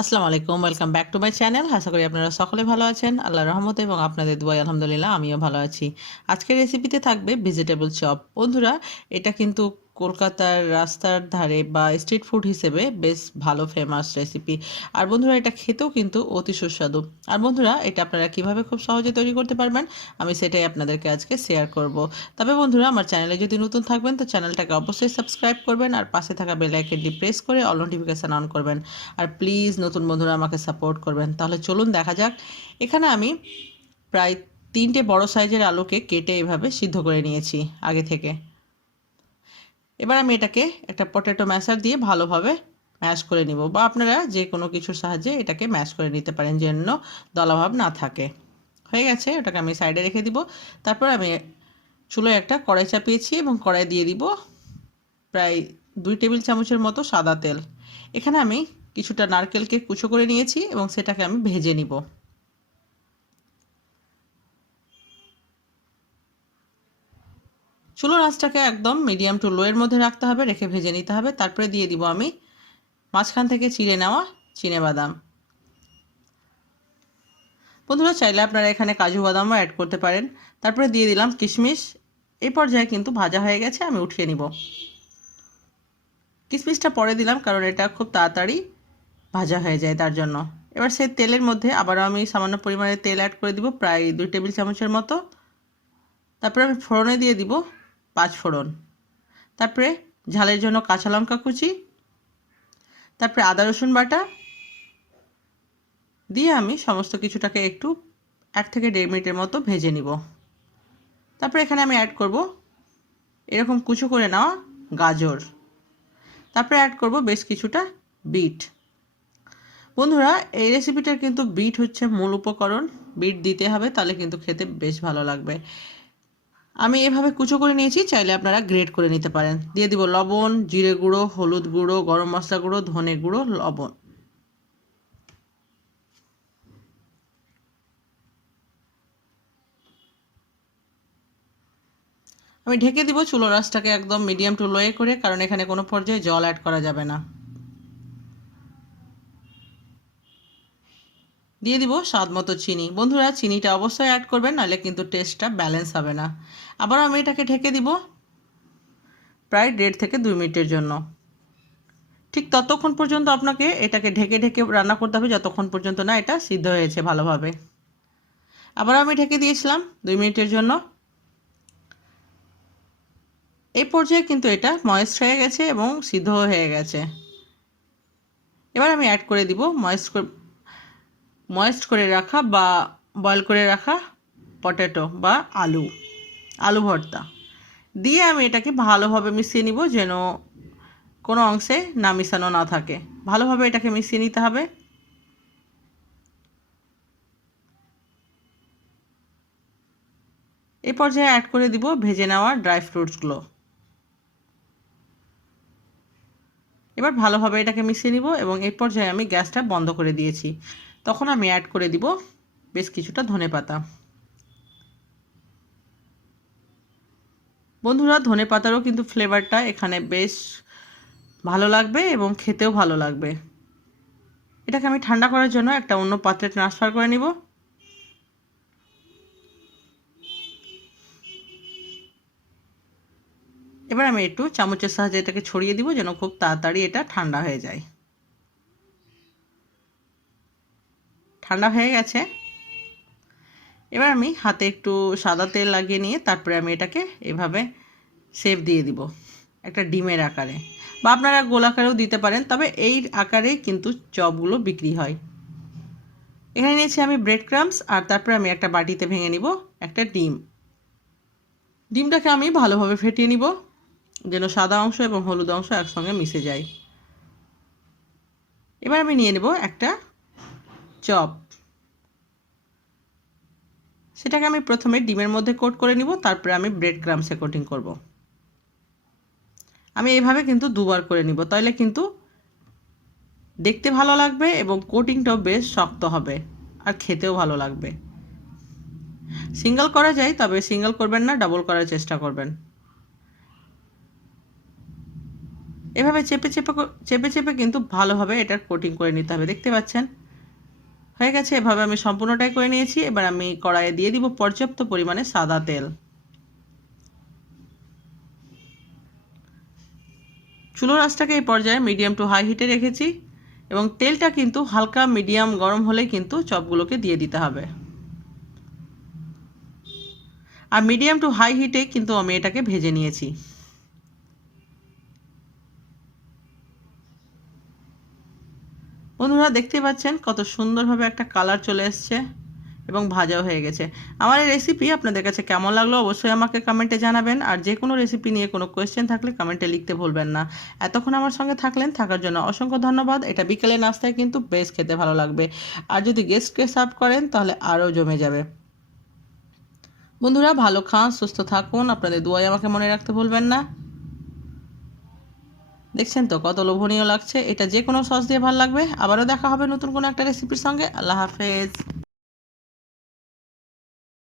আসসালামু আলাইকুম, welcome back to my channel. আশা করি আপনারা সকলে ভালো আছেন। আল্লাহর রহমতে এবং আপনাদের দোয়ায় আলহামদুলিল্লাহ আমিও ভালো আছি। আজকের রেসিপিতে থাকবে ভেজিটেবল চপ। বন্ধুরা, এটা কিন্তু কলকাতার রাস্তার ধারে বা স্ট্রিট ফুড হিসেবে বেশ ভালো ফেমাস রেসিপি। আর বন্ধুরা, এটা খেতেও কিন্তু অতি সুস্বাদু। আর বন্ধুরা, এটা আপনারা কিভাবে খুব সহজে তৈরি করতে পারবেন আমি সেটাই আপনাদেরকে আজকে শেয়ার করব। তবে বন্ধুরা, আমার চ্যানেলে যদি নতুন থাকবেন তো চ্যানেলটাকে অবশ্যই সাবস্ক্রাইব করবেন আর পাশে থাকা বেল আইকনটি প্রেস করে অল নোটিফিকেশান অন করবেন। আর প্লিজ নতুন বন্ধুরা আমাকে সাপোর্ট করবেন। তাহলে চলুন দেখা যাক। এখানে আমি প্রায় 3টে বড় সাইজের আলুকে কেটে এভাবে সিদ্ধ করে নিয়েছি আগে থেকে। এবার আমি এটাকে একটা পটেটো ম্যাশার দিয়ে ভালোভাবে ম্যাশ করে নিব, বা আপনারা যে কোনো কিছুর সাহায্যে এটাকে ম্যাশ করে নিতে পারেন যেন দলাভাব না থাকে। হয়ে গেছে, ওটাকে আমি সাইডে রেখে দিব। তারপর আমি চুলোয় একটা কড়াই চাপিয়েছি এবং কড়াই দিয়ে দিব প্রায় 2 টেবিল চামচের মতো সাদা তেল। এখানে আমি কিছুটা নারকেলকে কুচো করে নিয়েছি এবং সেটাকে আমি ভেজে নিব। চুলোর আঁচটাকে একদম মিডিয়াম টু লো এর মধ্যে রাখতে হবে, রেখে ভেজে নিতে হবে। তারপরে দিয়ে দিব আমি মাঝখান থেকে চিড়ে নেওয়া চিনেবাদাম। বন্ধুরা, চাইলে আপনারা এখানে কাজু বাদামও অ্যাড করতে পারেন। তারপরে দিয়ে দিলাম কিশমিশ। এই পর্যায়ে কিন্তু ভাজা হয়ে গেছে, আমি উঠিয়ে নিব। কিশমিশটা পরে দিলাম কারণ এটা খুব তাড়াতাড়ি ভাজা হয়ে যায় তার জন্য। এবার সেই তেলের মধ্যে আবারও আমি সামান্য পরিমাণে তেল অ্যাড করে দিব, প্রায় 2 টেবিল চামচের মতো। তারপরে আমি ফোড়নে দিয়ে দিব 5 ফোড়ন। তারপরে ঝালের জন্য কাঁচা লঙ্কা কুচি, তারপরে আদা রসুন বাটা দিয়ে আমি সমস্ত কিছুটাকে একটু 1 থেকে 1.5 মিনিটের মতো ভেজে নিব। তারপরে এখানে আমি অ্যাড করব এরকম কুচো করে নেওয়া গাজর। তারপরে অ্যাড করব বেশ কিছুটা বিট। বন্ধুরা, এই রেসিপিটার কিন্তু বিট হচ্ছে মূল উপকরণ। বিট দিতে হবে, তাহলে কিন্তু খেতে বেশ ভালো লাগবে। আমি এভাবে কুচো করে নিয়েছি, চাইলে আপনারা গ্রেট করে নিতে পারেন। দিয়ে দিব লবণ, জিরে গুঁড়ো, হলুদ গুঁড়ো, গরম মশলা গুঁড়ো, ধনে গুঁড়ো, লবণ। আমি ঢেকে দিব চুলোর আঁচটাকে একদম মিডিয়াম টু লোয়ে করে, কারণ এখানে কোনো পর্যায়ে জল অ্যাড করা যাবে না। দিয়ে দিব স্বাদ মতো চিনি। বন্ধুরা, চিনিটা অবশ্যই অ্যাড করবেন, নাহলে কিন্তু টেস্টটা ব্যালেন্স হবে না। আবার আমি এটাকে ঢেকে দিব প্রায় 1.5 থেকে 2 মিনিটের জন্য। ঠিক ততক্ষণ পর্যন্ত আপনাকে এটাকে ঢেকে ঢেকে রান্না করতে হবে যতক্ষণ পর্যন্ত না এটা সিদ্ধ হয়েছে ভালোভাবে। আবার আমি ঢেকে দিয়েছিলাম 2 মিনিটের জন্য। এই পর্যায়ে কিন্তু এটা ময়েস্ট হয়ে গেছে এবং সিদ্ধ হয়ে গেছে। এবার আমি অ্যাড করে দিব ময়েস্ট করে রাখা বা বয়েল করে রাখা পটেটো বা আলু ভর্তা দিয়ে আমি এটাকে ভালোভাবে মিশিয়ে নিব, যেন কোনো অংশে না মিশানো না থাকে। ভালোভাবে এটাকে মিশিয়ে নিতে হবে। এই পর্যায়ে অ্যাড করে দিব ভেজে নেওয়া ড্রাই ফ্রুটসগুলো। এবার ভালোভাবে এটাকে মিশিয়ে নিব এবং এই পর্যায়ে আমি গ্যাসটা বন্ধ করে দিয়েছি। তখন আমি অ্যাড করে দিব বেশ কিছুটা ধনেপাতা। বন্ধুরা, ধনেপাতারও কিন্তু ফ্লেভারটা এখানে বেশ ভালো লাগবে এবং খেতেও ভালো লাগবে। এটাকে আমি ঠান্ডা করার জন্য একটা অন্য পাত্রে ট্রান্সফার করে নিব। এবার আমি একটু চামচের সাহায্যে এটাকে ছড়িয়ে দিব যেন খুব তাড়াতাড়ি এটা ঠান্ডা হয়ে যায়। ঠান্ডা হয়ে গেছে। এবার আমি হাতে একটু সাদা তেল লাগিয়ে নিয়ে তারপরে আমি এটাকে এভাবে শেপ দিয়ে দিব একটা ডিমের আকারে, বা আপনারা গোল আকারেও দিতে পারেন, তবে এই আকারেই কিন্তু চপগুলো বিক্রি হয়। এখানে নিয়েছি আমি ব্রেড ক্রাম্বস, আর তারপরে আমি একটা বাটিতে ভেঙে নিব একটা ডিমটাকে আমি ভালোভাবে ফেটিয়ে নিব যেন সাদা অংশ এবং হলুদ অংশ একসঙ্গে মিশে যায়। এবার আমি নিয়ে নেব একটা চপ। সেটাকে আমি প্রথমে ডিমের মধ্যে কোট করে নিব, তারপরে আমি ব্রেড ক্রাম্বসে কোটিং করব। আমি এইভাবে কিন্তু দুবার করে নিব, তাহলে কিন্তু দেখতে ভালো লাগবে এবং কোটিংটাও বেশ শক্ত হবে আর খেতেও ভালো লাগবে। সিঙ্গেল করা যায়, তবে সিঙ্গেল করবেন না, ডাবল করার চেষ্টা করবেন। এভাবে চেপে চেপে চেপে চেপে কিন্তু ভালোভাবে এটার কোটিং করে নিতে হবে। দেখতে পাচ্ছেন হয়ে গেছে। এভাবে আমি সম্পূর্ণটাই করে নিয়েছি। এবার আমি কড়াইয়ে দিয়ে দিব পর্যাপ্ত পরিমাণে সাদা তেল। চুলোর আঁচটাকে এই পর্যায়ে মিডিয়াম টু হাই হিটে রেখেছি এবং তেলটা কিন্তু হালকা মিডিয়াম গরম হলেই কিন্তু চপগুলোকে দিয়ে দিতে হবে। আর মিডিয়াম টু হাই হিটে কিন্তু আমি এটাকে ভেজে নিয়েছি। বন্ধুরা দেখতে পাচ্ছেন কত সুন্দরভাবে একটা কালার চলে এসছে এবং ভাজাও হয়ে গেছে। আমার এই রেসিপি আপনাদের কাছে কেমন লাগলো অবশ্যই আমাকে কমেন্টে জানাবেন। আর যে কোনো রেসিপি নিয়ে কোনো কোয়েশ্চেন থাকলে কমেন্টে লিখতে ভুলবেন না। এতক্ষণ আমার সঙ্গে থাকার জন্য অসংখ্য ধন্যবাদ। এটা বিকেলে নাস্তায় কিন্তু বেশ খেতে ভালো লাগবে। আর যদি গেস্টকে সার্ভ করেন তাহলে আরও জমে যাবে। বন্ধুরা ভালো খান, সুস্থ থাকুন, আপনাদের দোয়াই আমাকে মনে রাখতে ভুলবেন না। দেখছেন তো কত লোভনীয় লাগছে। এটা যে কোনো সস দিয়ে ভালো লাগবে। আবারও দেখা হবে নতুন কোনো একটা রেসিপির সঙ্গে। আল্লাহ হাফেজ।